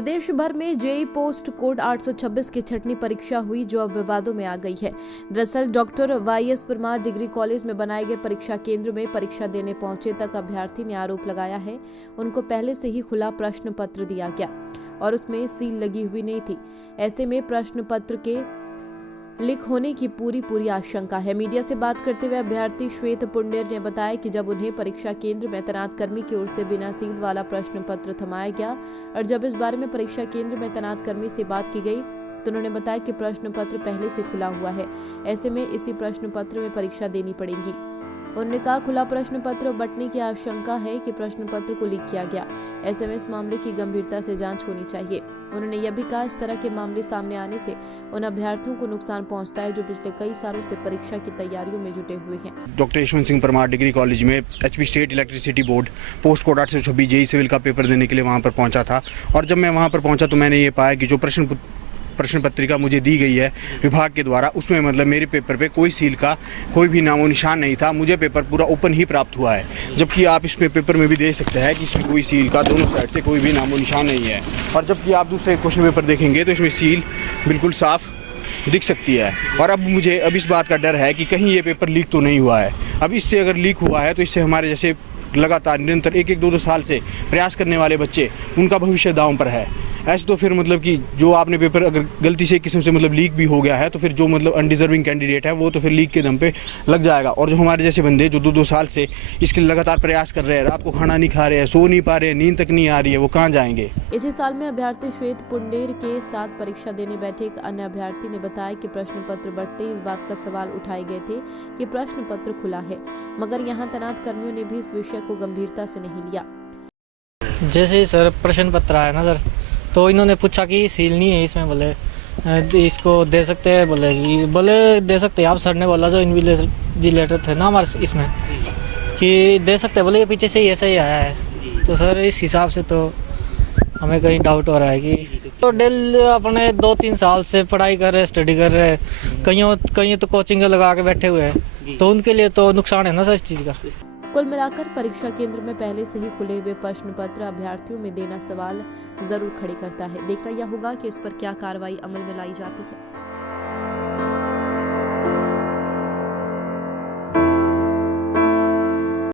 प्रदेश भर में JEE post code 826 की छठवीं परीक्षा हुई, जो अब विवादों में आ गई है। दरअसल doctor YS Parmar degree college में बनाए गए परीक्षा केंद्र में परीक्षा देने पहुंचे तक अभ्यर्थी ने आरोप लगाया है उनको पहले से ही खुला प्रश्न पत्र दिया गया और उसमें सील लगी हुई नहीं थी। ऐसे में प्रश्न पत्र के लीक होने की पूरी आशंका है। मीडिया से बात करते हुए अभ्यर्थी श्वेत पुंडेर ने बताया कि जब उन्हें परीक्षा केंद्र में तैनात कर्मी की ओर से बिना सील वाला प्रश्न पत्र थमाया गया और जब इस बारे में परीक्षा केंद्र में तैनात कर्मी से बात की गई तो उन्होंने बताया कि प्रश्न पत्र पहले से खुला हुआ है, ऐसे में इसी प्रश्न पत्र में परीक्षा देनी पड़ेगी। उन्होंने कहा खुला प्रश्न पत्र बंटने की आशंका है कि प्रश्न पत्र को लीक किया गया, ऐसे में इस मामले की गंभीरता से जांच होनी चाहिए। उन्होंने यह भी कहा इस तरह के मामले सामने आने से उन अभ्यर्थियों को नुकसान पहुंचता है जो पिछले कई सालों से परीक्षा की तैयारियों में जुटे हुए हैं। Doctor Yashwant Singh Parmar degree college में HP state electricity board post code 826 JE civil का पेपर देने के लिए वहाँ पर पहुँचा था और जब मैं वहाँ पर पहुँचा तो मैंने ये पाया कि जो प्रश्न पत्रिका मुझे दी गई है विभाग के द्वारा, उसमें मतलब मेरे पेपर पे कोई सील का कोई भी नामो निशान नहीं था। मुझे पेपर पूरा ओपन ही प्राप्त हुआ है, जबकि आप इस पेपर में भी देख सकते हैं कि इसमें कोई सील का दोनों साइड से कोई भी नामो निशान नहीं है। और जबकि आप दूसरे क्वेश्चन पेपर देखेंगे तो इसमें सील बिल्कुल साफ दिख सकती है। और अब मुझे इस बात का डर है कि कहीं ये पेपर लीक तो नहीं हुआ है। अब इससे अगर लीक हुआ है तो इससे हमारे जैसे लगातार निरंतर एक दो साल से प्रयास करने वाले बच्चे, उनका भविष्य दांव पर है। ऐसे तो फिर मतलब कि जो आपने पेपर अगर गलती से एक किस्म से मतलब लीक भी हो गया है तो फिर जो मतलब अनडिजर्विंग कैंडिडेट है वो तो फिर लीक के दम पे लग जाएगा। और जो हमारे जैसे बंदे जो दो साल से इसके लगातार प्रयास कर रहे हैं, रात को खाना नहीं खा रहे हैं, सो नहीं पा रहे हैं, नींद तक नहीं आ रही है, वो कहाँ जाएंगे। इसी साल में अभ्यर्थी श्वेत पुंडेर के साथ परीक्षा देने बैठे एक अन्य अभ्यर्थी ने बताया कि प्रश्न पत्र बढ़ते ही इस बात का सवाल उठाए गए थे कि प्रश्न पत्र खुला है, मगर यहाँ तैनात कर्मियों ने भी इस विषय को गंभीरता से नहीं लिया। जैसे सर प्रश्न पत्र आया ना सर, तो इन्होंने पूछा कि सील नहीं है इसमें, बोले इसको दे सकते हैं, बोले दे सकते हैं आप। सर ने बोला जो इन्विजिलेटर थे ना हमारे इसमें कि दे सकते हैं, बोले ये पीछे से ही ऐसा ही आया है। तो सर इस हिसाब से तो हमें कहीं डाउट हो रहा है कि तो डेली अपने 2-3 साल से पढ़ाई कर रहे, स्टडी कर रहे, कहीं तो कोचिंग लगा के बैठे हुए हैं, तो उनके लिए तो नुकसान है ना सर इस चीज़ का। कुल मिलाकर परीक्षा केंद्र में पहले से ही खुले हुए प्रश्न पत्र अभ्यर्थियों में देना सवाल जरूर खड़े करता है। देखना यह होगा कि इस पर क्या कार्रवाई अमल में लाई जाती है।